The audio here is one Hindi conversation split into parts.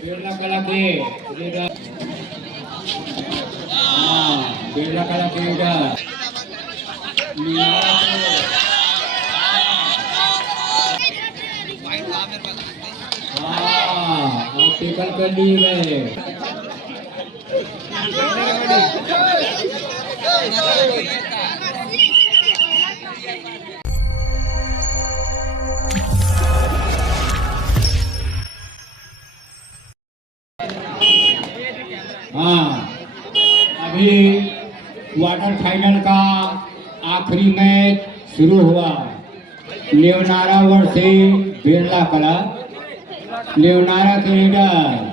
बिरला कला के लीडर, बिरला कला के लीडर टेकल कर लिए गए। अभी क्वार्टर फाइनल का आखिरी मैच शुरू हुआ। लेवनारा वर्सेस बिरला कला। लेवनारा के लीडर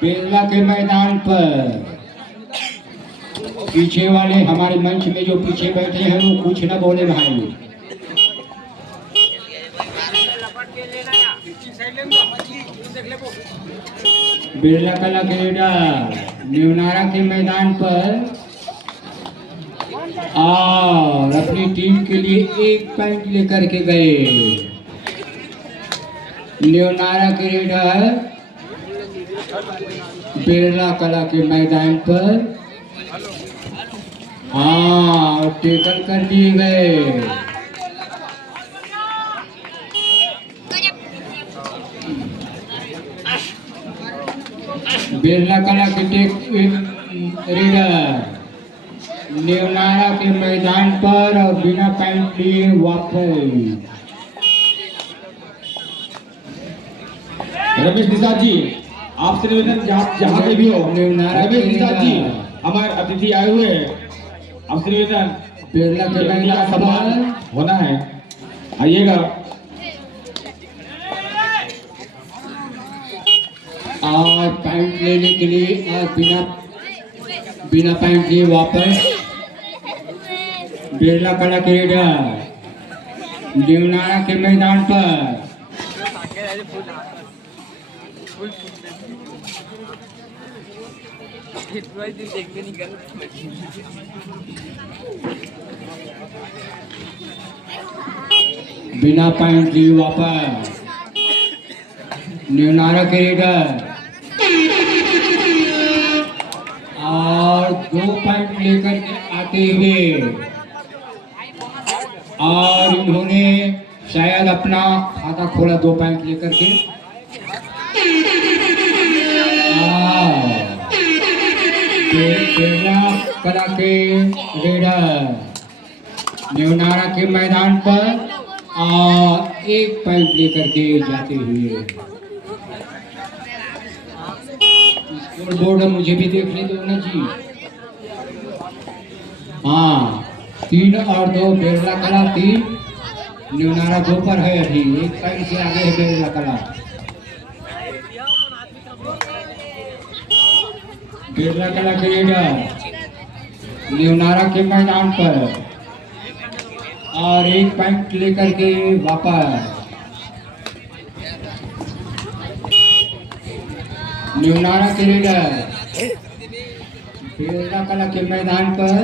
बिरला के मैदान पर। पीछे वाले हमारे मंच में जो पीछे बैठे हैं वो कुछ न बोले भाई। बिरला कला के लीडर लेवनारा के मैदान पर और अपनी टीम के लिए एक पॉइंट लेकर के गए। लेवनारा के लीडर बिरला कला के मैदान पर टेकल कर दिए गए। बिरला कला के लीडर लेवनारा के मैदान पर और बिना पॉइंट लिए वापस। रमेश निषाद जी, आपसे निवेदन जहाँ पे भी हो। रमेश निषाद जी हमारे अतिथि आए हुए हैं, आपसे निवेदन बिरला के मैदान का सम्मान होना है, आइएगा। और पॉइंट लेने के लिए और बिना पॉइंट लिए वापस। बिरला कला के लीडर लेवनारा के मैदान पर बिना पॉइंट लिए वापस। लेवनारा के लीडर और 2 पॉइंट लेकर के आते हुए और इन्होंने शायद अपना खाता खोला 2 पॉइंट लेकर के। बिरला कला के लीडर लेवनारा के मैदान पर और 1 पॉइंट लेकर के जाते हुए। स्कोर बोर्ड मुझे भी देखने दो ना जी। 3 और 2 बिरला कला 3, लेवनारा 2 पर है। अभी 1 पॉइंट से आगे है बिरला कला। बिरला कला के लीडर लेवनारा के मैदान पर और 1 पॉइंट लेकर के वापस। लेवनारा के लीडर बिरला कला के मैदान पर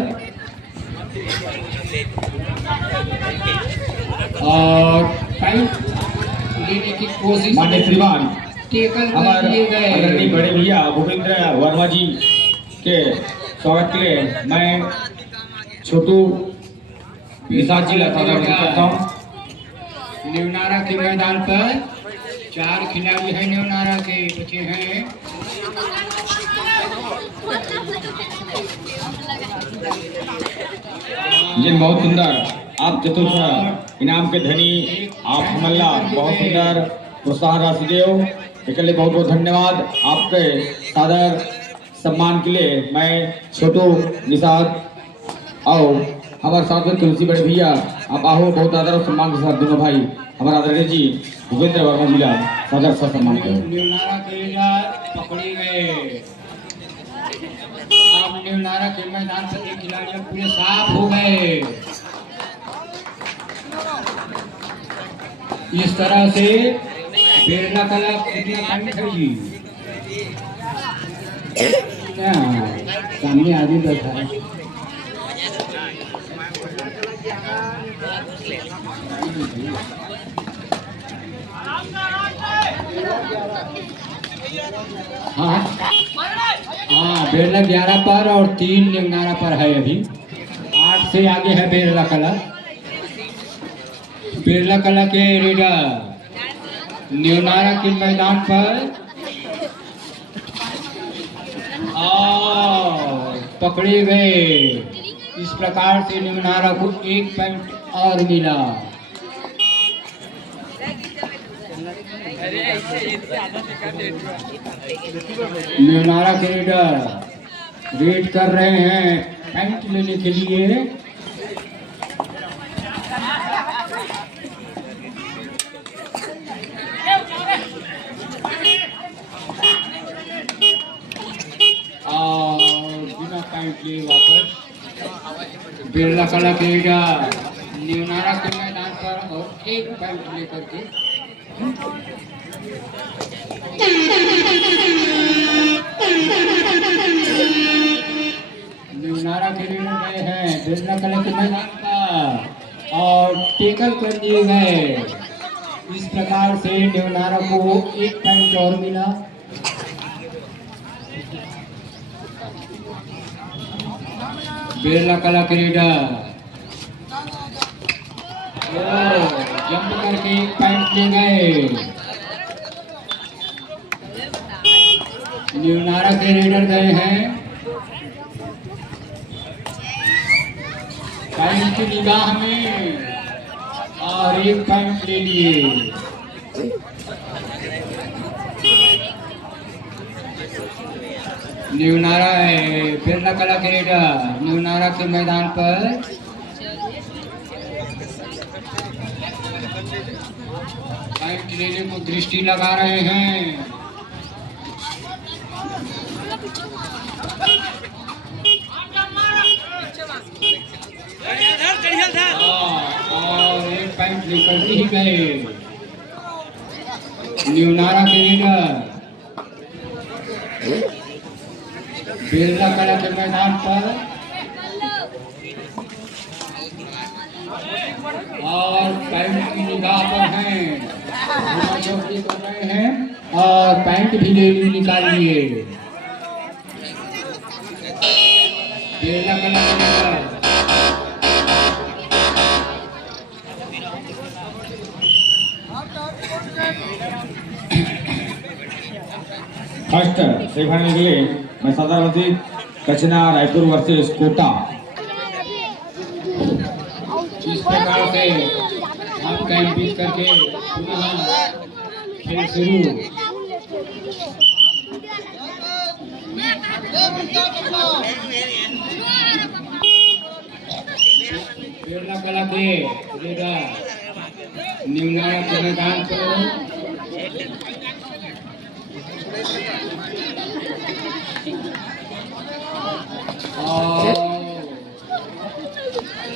और पॉइंट लेने की कोशिश। मान्य श्रीमान हमारे आदरणीय बड़े भैया भूपेंद्र वर्मा जी के स्वागत के लिए मैं छोटू निषाद जी करता हूँ। लेवनारा के मैदान पर 4 खिलाड़ी हैं। लेवनारा के बचे हैं जिन बहुत सुंदर आप चतुर्थ इनाम के धनी आप हमल्ला बहुत सुंदर प्रोत्साहन राशि देव इसके लिए बहुत बहुत धन्यवाद। आपके सादर सम्मान के लिए मैं छोटू निषाद और हमारे साथ में तुलसी बड़े भैया आप आओ बहुत आदर और सम्मान के साथ दोनों भाई हमारा आदरणीय जी भूपेंद्र वर्मा जिला सादर सा सम्मान लेवनारा के पकड़े गए। अब लेवनारा के मैदान से 1 खिलाड़ी पूरे साफ हो गए। इस तरह से बिरला कला जी सामने आदमी बैठा है। हाँ हाँ, बिरला 11 पर और 3 न्यूनारा पर है अभी। 8 से आगे है बिरला कला। बिरला कला के रेडर न्यूनारा के मैदान पर और पकड़े गए। इस प्रकार से न्यूनारा को 1 पॉइंट और मिला। न्यूनारा के रेडर वेट कर रहे हैं पॉइंट लेने के लिए। और बिना पॉइंट लिए वापस बिरला कला के रेडर न्यूनारा के मैदान पर और 1 पॉइंट लेकर के न्यूनारा के रेडर गए हैं बिरला कला के मैदान पर और टेकल कर दिए गए। इस प्रकार से न्यूनारा को 1 पॉइंट और मिला। बिरला कला के रेडर जंप करके 1 पॉइंट ले गए। न्यूनारा के रेडर गए हैं पॉइंट की निगाह में और 1 पॉइंट ले लिए। न्यूनारा है बिरला कला के रेडर न्यूनारा के मैदान पर पॉइंट लेने को दृष्टि लगा रहे हैं। और 1 पॉइंट लेकर ही गए। न्यूनारा के रेडर बिरला कला के मैदान पर और पॉइंट की निगाह पर हैं, चौकी कर रहे हैं और पॉइंट भी ले निकाल लिए। बिरला कला के मैदान फर्स्ट सेमीफाइनल के लिए मैं सदर वजीर कचना रायपुर वर्सेस कोटा। इस प्रकार से आप कैंप बीत करके पुनः खेल शुरू। बिरला कला के रेडर न्यूनारा के मैदान पर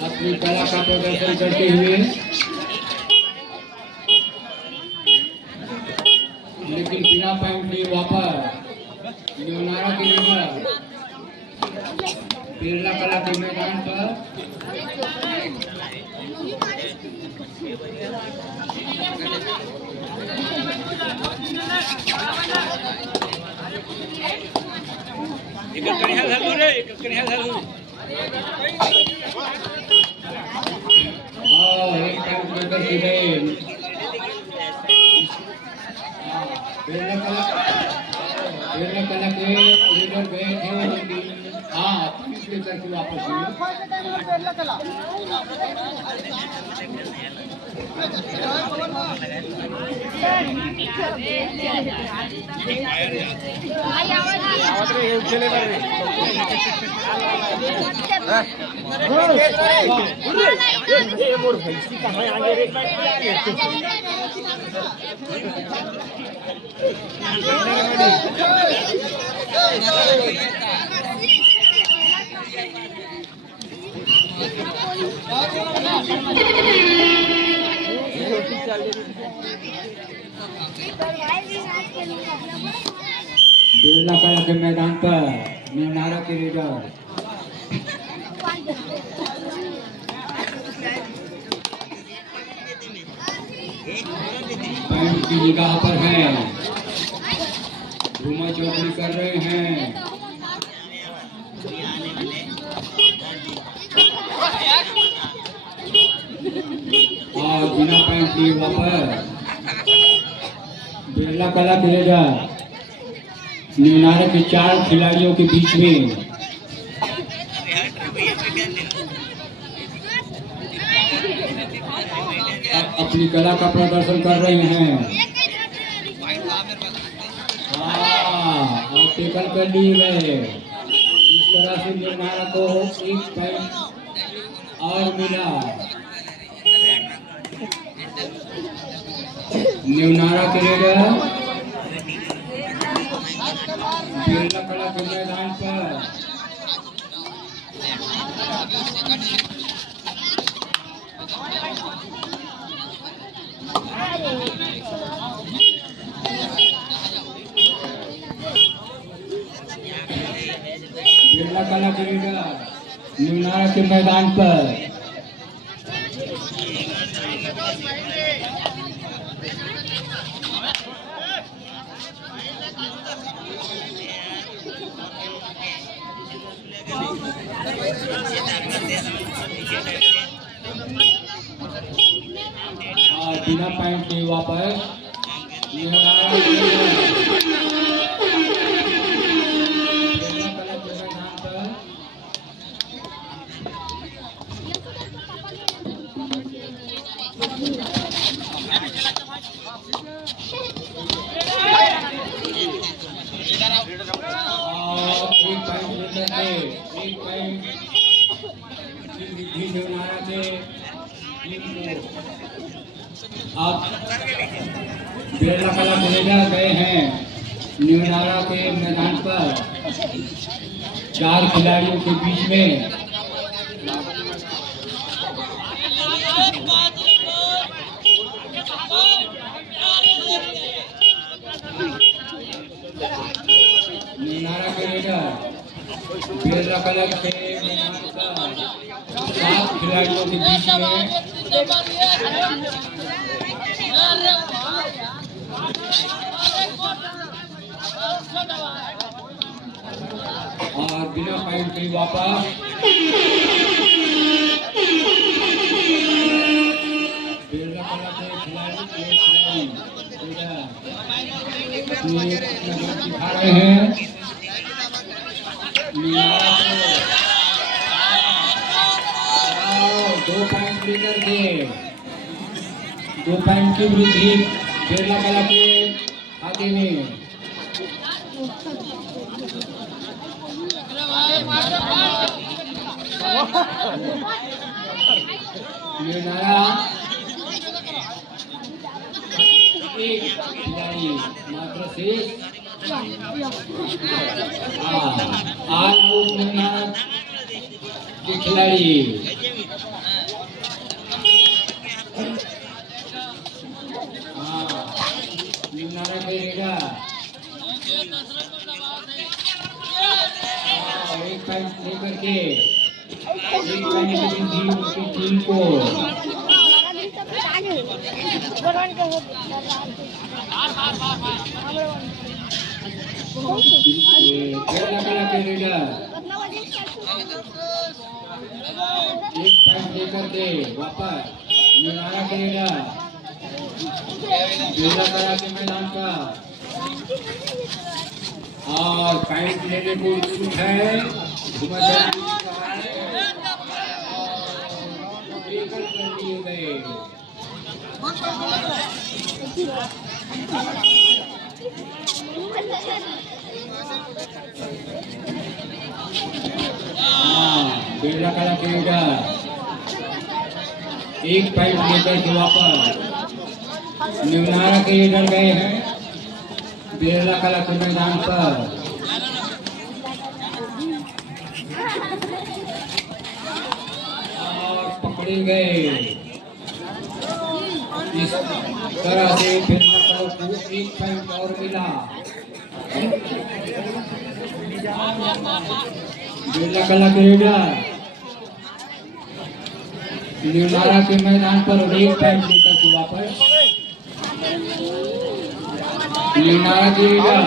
अपनी कला का प्रदर्शन करते हुए लेकिन बिना पॉइंट लिए वापस न्यूनारा के रेडर बिरला कला के मैदान पर बिरला कला के लीडर गए थे। हाँ, करके वापस बिरला कला के मैदान पर न्यूनारा के रेडर पैंट की निगाह पर है, धूमा चौकड़ी कर रहे हैं। और बिना पैंट लिए वापस बिरला कला खेलेगा न्यूनारा के 4 खिलाड़ियों के बीच में। अपनी कला का प्रदर्शन कर रहे हैं। और टेकल कर लिए गए। इस तरह से न्यूनारा को 1 पॉइंट और मिला। न्यूनारा करेगा बिरला कला के मैदान पर। बिरला कला करेगा न्यूनारा के मैदान पर। बिना पॉइंट के वापस आप बिरला कला खेलेगा गए हैं न्यूनारा के मैदान पर 4 खिलाड़ियों के बीच में। न्यूनारा खेलेगा बिरला कला के मैदान पर 7 खिलाड़ियों के बीच में। और बिना पॉइंट के वापस बिरला कला के खिलाड़ी दिखा रहे हैं। 2 पॉइंट लेकर के 2 पॉइंट की वृद्धि बिरला कला के खाते में। न्यूनारा एक खिलाड़ी मात्र शेष। ऑल आउट न्यूनारा के खिलाड़ी। न्यूनारा करेगा 1 पॉइंट लेकर के 1 पॉइंट की टीम उसकी टीम को। बिरला कला करेगा 1 पॉइंट लेकर के वापस न्यूनारा करेगा बिरला कला के मैदान पर। और पॉइंट लेने को उत्सुक है। टेकल कर दिए गए। बिरला कला खेलेगा 1 पॉइंट लेकर के वापस न्यूनारा के इधर गए हैं बिरला कला के मैदान पर। और पकड़े गए। इस तरह से बिरला कला को 1 पॉइंट और मिला। बिरला कला खेलेगा न्यूनारा के मैदान पर 1 पॉइंट लेकर के वापस। नीलनारा की लीडर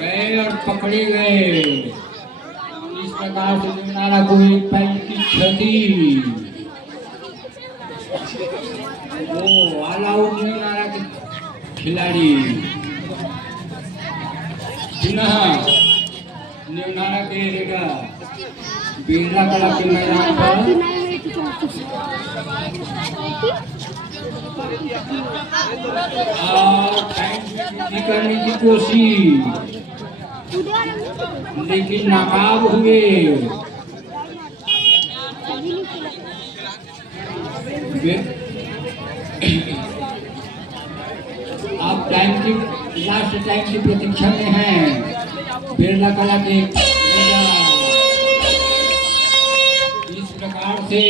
गए और पकड़े गए। इस प्रकार से नीलनारा को एक पैर की क्षति। वो ऑल आउट नीलनारा के खिलाड़ी। पुनः नीलनारा के लीडर बिरला कला के मैदान पर करने की कोशिश लेकिन नाकाम हुए। आप टाइम की लास्ट टाइम की प्रतीक्षा में हैं। बिरला कला के इस प्रकार से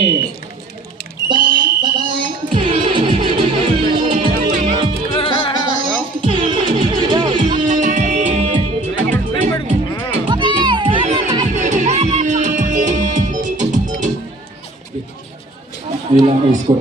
इसको